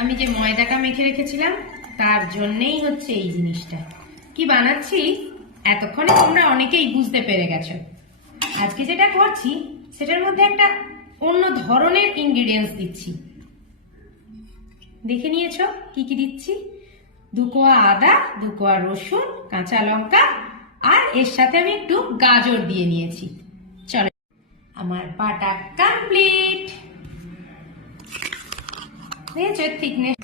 আমি যে ময়দাটা মেখে রেখেছিলাম তার জন্যই হচ্ছে এই জিনিসটা। কি বানাচ্ছি এতক্ষণে তোমরা অনেকেই বুঝতে পেরে গেছো। আজকে যেটা করছি সেটার মধ্যে একটা অন্য ধরনের ইনগ্রেডিয়েন্টস দিচ্ছি। দেখে নিয়েছো কি কি দিচ্ছি? 2 কোয়া আদা, 2 কোয়া রসুন, কাঁচা লঙ্কা, আর এর সাথে আমি একটু গাজর দিয়ে নিয়েছি। চলো, আমার বাটা কমপ্লিট। দেখেছো থিকনেস?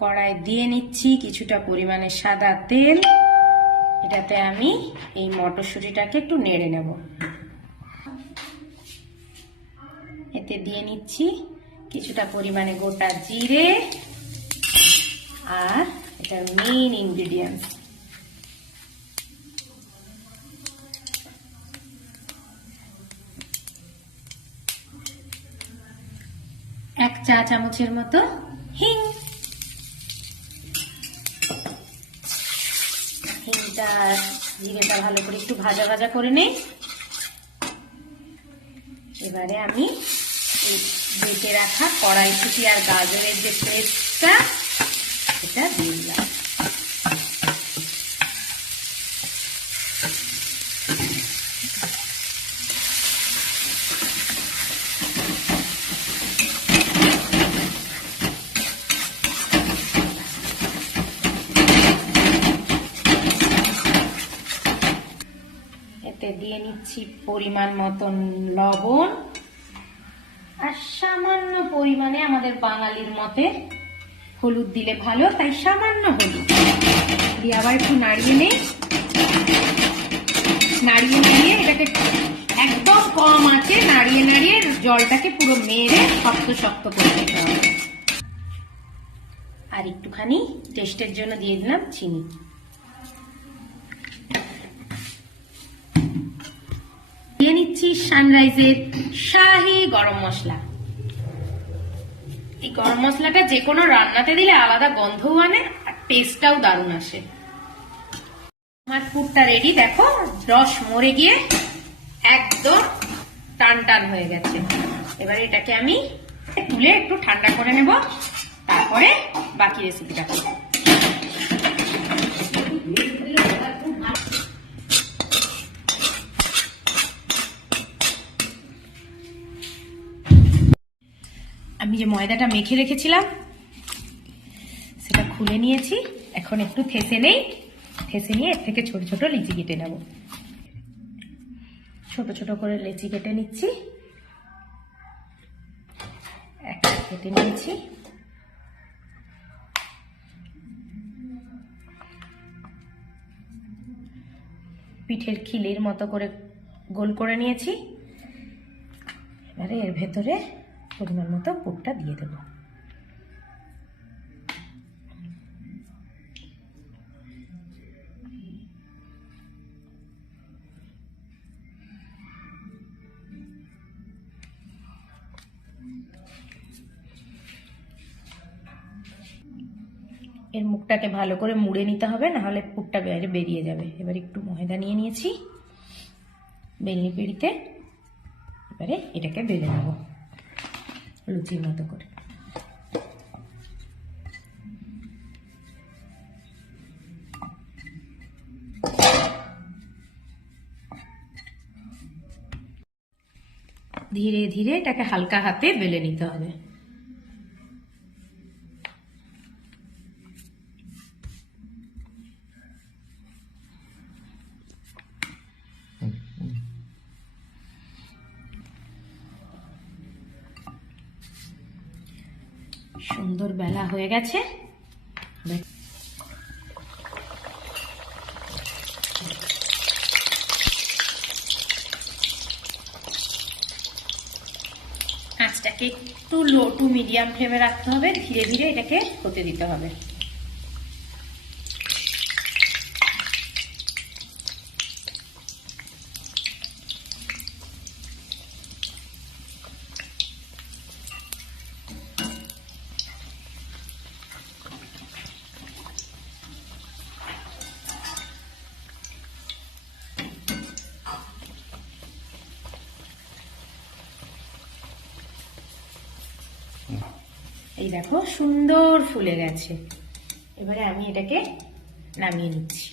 কড়াই দিয়ে নিচ্ছি কিছুটা পরিমাণে সাদা তেল। এটাতে আমি এই মটরশুঁটিটাকে একটু নেড়ে নেব। এতে দিয়ে নিচ্ছি কিছুটা পরিমাণে গোটা জিরে আর এটার মেইন ইনগ্রেডিয়েন্টস এক চা চামচের মতো হিং। হিংটা জিরেটা ভালো করে একটু ভাজা ভাজা করে নেই। এবারে আমি এই বেটে রাখা কড়াইশুঁটি আর গাজরের যে পেস্টটা সেটা দিয়ে দিলাম। এতে দিয়ে নিচ্ছি পরিমাণ মতন লবণ আর সামান্য পরিমাণে আমাদের বাঙালির মতে হলুদ দিলে ভালো, তাই সামান্য হলুদ দিয়ে আবার একটু নাড়িয়ে নেই। নাড়িয়ে নিয়ে এটাকে একদম কম আঁচে নাড়িয়ে নাড়িয়ে জলটাকে পুরো মেরে শক্ত শক্ত করে দিতে হবে। আর একটুখানি টেস্টের জন্য দিয়ে দিলাম চিনি। দিয়ে নিচ্ছি সানরাইজের শাহি গরম মশলা। এই গরম মশলাটা যে কোনো রান্নাতে দিলে আলাদা গন্ধও আনে আর টেস্টটাও দারুণ আসে। আমার পুরটা রেডি, দেখো রস মরে গিয়ে একদম টান টান হয়ে গেছে। এবার এটাকে আমি তুলে একটু ঠান্ডা করে নেব, তারপরে বাকি রেসিপিটা করব। আমি যে ময়দাটা মেখে রেখেছিলাম সেটা খুলে নিয়েছি। এখন একটু থেসে নেই, থেসে নিয়ে এর থেকে ছোট ছোট লিচি কেটে নেব। ছোট ছোট করে লিচি কেটে নিচ্ছি। একটা কেটে নিয়েছি। পিঠের খিলির মতো করে গোল করে নিয়েছি। এবারে এর ভেতরে পরিমাণ মতো পুরটা দিয়ে দেব। এর মুখটাকে ভালো করে মুড়ে নিতে হবে, না হলে পুরটা বাইরে বেরিয়ে যাবে। এবার একটু ময়দা নিয়ে নিয়েছি বেলনি পিঁড়িতে। এবারে এটাকে বেলে নেব লুচির মতো করে। ধীরে ধীরে এটাকে হালকা হাতে বেলে নিতে হবে। সুন্দর বেলা হয়ে গেছে। আঁচটাকে একটু লো টু মিডিয়াম ফ্লেমে রাখতে হবে, ধীরে ধীরে এটাকে হতে দিতে হবে। এই দেখো সুন্দর ফুলে গেছে। এবারে আমি এটাকে নামিয়ে নিচ্ছি।